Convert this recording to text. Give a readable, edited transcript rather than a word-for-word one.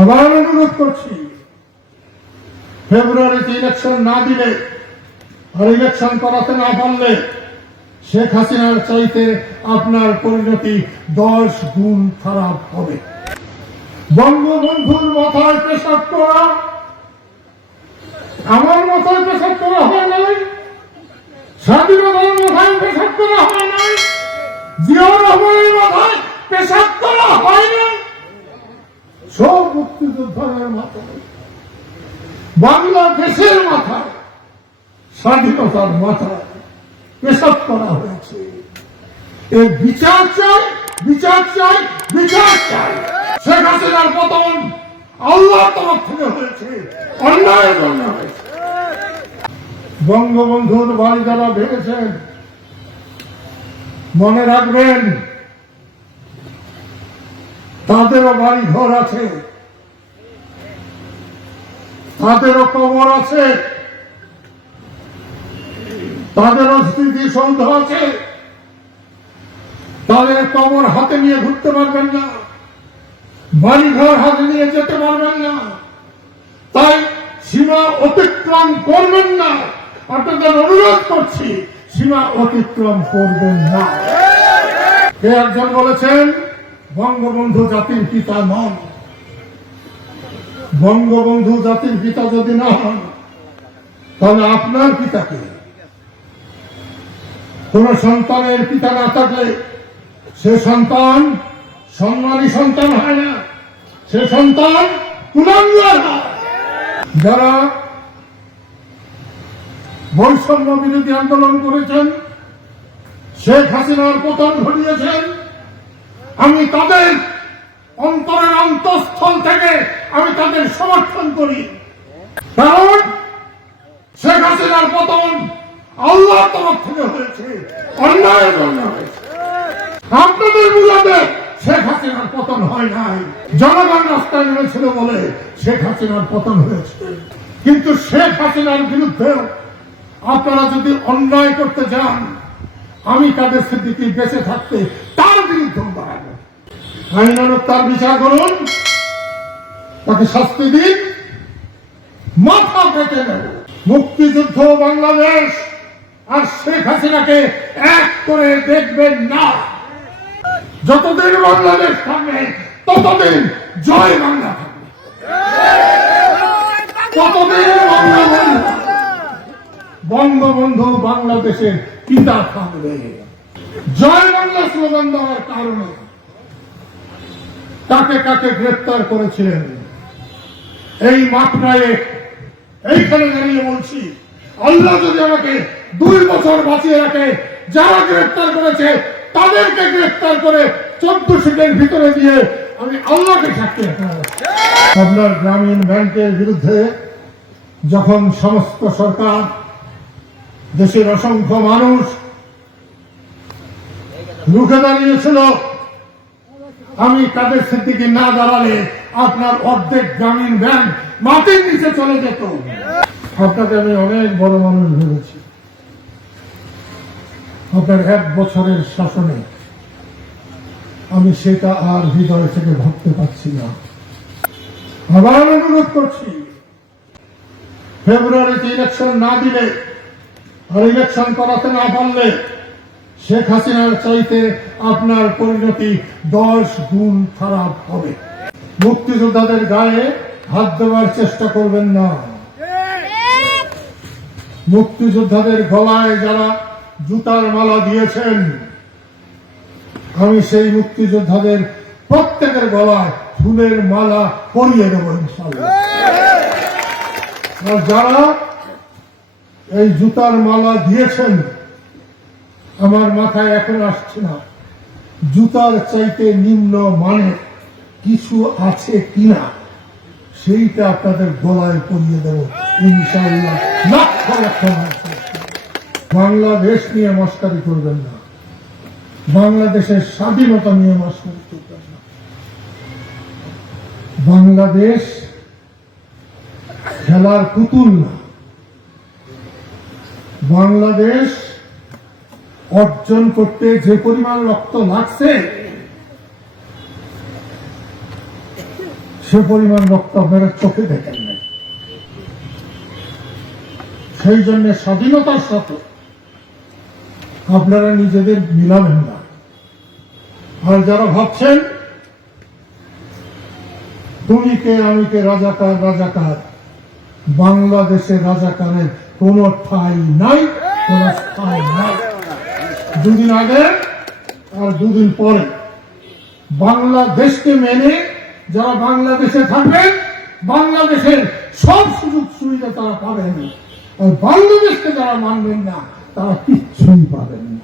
আবার অনুরোধ করছি, ফেব্রুয়ারিতে ইলেকশন না দিলে আর ইলেকশন করাতে না পারলে শেখ হাসিনার চাইতে আপনার পরিণতি 10 গুণ খারাপ হবে। বঙ্গবন্ধুর মাথায় পেশাব করা আমার মাথায় পেশাব করা হয় নাই, স্বাধীনতার মাথায় পেশাব করা হয় নাই, জিয়াউর রহমানের মাথায় পেশাব করা হয় নাই, সব মুক্তিযোদ্ধাদের মাথায়, বাংলাদেশের মাথায়, স্বাধীনতার মাথায় পেশাব করা হয়েছে। এর বিচার চাই, বিচার চাই, বিচার চাই। শেখ হাসিনার পতন আল্লাহর তরফ থেকে হয়েছে, অন্যায়ের জন্য হয়েছে। বঙ্গবন্ধুর বাড়ি যারা ভেঙেছেন মনে রাখবেন, তাদেরও বাড়ি ঘর আছে, তাদেরও কবর আছে, তাদেরও স্মৃতিসৌধ আছে। তাদের কবর হাতে নিয়ে ঘুরতে পারবেন না, বাড়িঘর হাতে নিয়ে যেতে পারবেন না, তাই সীমা অতিক্রম করবেন না। আপনাদের অনুরোধ করছি, সীমা অতিক্রম করবেন না। কে একজন বলেছেন বঙ্গবন্ধু জাতির পিতা নন। বঙ্গবন্ধু জাতির পিতা যদি না হন, তাহলে আপনার পিতাকে, কোন সন্তানের পিতা না থাকলে সে সন্তান সম্মানী সন্তান হয় না, সে সন্তান কুলাঙ্গার হয়। যারা বৈষম্য বিরোধী আন্দোলন করেছেন, শেখ হাসিনার পতন ঘটিয়েছেন, আমি তাদের অন্তরের অন্তঃস্থল থেকে আমি তাদের সমর্থন করি। কারণ শেখ হাসিনার পতন আল্লাহর তরফ থেকে হয়েছে, অন্যায়ের জন্য হয়েছে। আপনাদের বুঝাতে শেখ হাসিনার পতন হয় নাই, জনগণ রাস্তায় নেমেছিল বলে শেখ হাসিনার পতন হয়েছে। কিন্তু শেখ হাসিনার বিরুদ্ধে আপনারা যদি অন্যায় করতে যান, আমি কাদের সিদ্দিকী বেঁচে থাকতে তার বিরুদ্ধে দাঁড়াবো। আইনানুগ তার বিচার করুন, তাকে শাস্তি দিন, মাথা পেতে নেব। মুক্তিযুদ্ধ বাংলাদেশ আর শেখ হাসিনাকে এক করে দেখবেন না। যতদিন বাংলাদেশ থাকবে ততদিন জয় বাংলা থাকবে, ততদিন বঙ্গবন্ধু বাংলাদেশের পিতা থাকবে। জয় বাংলা স্লোগান দেওয়ার কারণে কাকে কাকে গ্রেফতার করেছিলেন এই মাত্রায় এইখানে দাঁড়িয়ে বলছি, আল্লাহ যদি আমাকে 2 বছর বাঁচিয়ে রাখে, যারা গ্রেফতার করেছে তাদেরকে গ্রেফতার করে 14 সিটের ভিতরে দিয়ে আমি আল্লাহকে সাক্ষী রাখলাম। আপনার গ্রামীণ ব্যাংকের বিরুদ্ধে যখন সমস্ত সরকার, দেশের অসংখ্য মানুষ রুখে দাঁড়িয়েছিল, আমি কাদের সিদ্দিকী না দাঁড়ালে আপনার অর্ধেক গ্রামীণ ব্যাংক মাটির নিচে চলে যেত। আপনাকে আমি অনেক বড় মানুষ ভেবেছি। আপনার 1 বছরের শাসনে আমি সেটা আর হৃদয় থেকে ভাবতে পারছি না। আবার অনুরোধ করছি, ফেব্রুয়ারিতে ইলেকশন না দিলে আর ইলেকশন করাতে না পারলে শেখ হাসিনার চাইতে আপনার পরিণতি 10 গুণ খারাপ হবে। মুক্তিযোদ্ধাদের গায়ে হাত দেওয়ার চেষ্টা করবেন না। মুক্তিযোদ্ধাদের গলায় যারা জুতার মালা দিয়েছেন, আমি সেই মুক্তিযোদ্ধাদের প্রত্যেকের গলায় ফুলের মালা পরিয়ে দেব ইনশাআল্লাহ। আর যারা এই জুতার মালা দিয়েছেন, আমার মাথায় এখন আসছে না জুতার চাইতে নিম্ন মানের কিছু আছে কিনা, সেইটা আপনাদের গলায় পরিয়ে দেব ইনশাআল্লাহ। লক্ষ লক্ষ বাংলাদেশ নিয়ে মস্কারি করবেন না, বাংলাদেশের স্বাধীনতা নিয়ে মস্কারি করবেন না। বাংলাদেশ খেলার পুতুল না। বাংলাদেশ অর্জন করতে যে পরিমাণ রক্ত লাগছে, সে পরিমাণ রক্ত আপনারা চোখে দেখেন নাই। সেই জন্য স্বাধীনতার সাথে আপনারা নিজেদের মিলাবেন না। আর যারা ভাবছেন তুমি কে আমি কে, রাজাকার রাজাকার, বাংলাদেশে রাজাকারের কোন ঠাঁই নাই, কোন স্থান নাই। দুদিন আগে আর দুদিন পরে বাংলাদেশকে মেনে যারা বাংলাদেশে থাকবেন, বাংলাদেশের সব সুযোগ সুবিধা তারা পাবেন, আর বাংলাদেশকে যারা মানবেন না তারা কিচ্ছুই পাবেন না।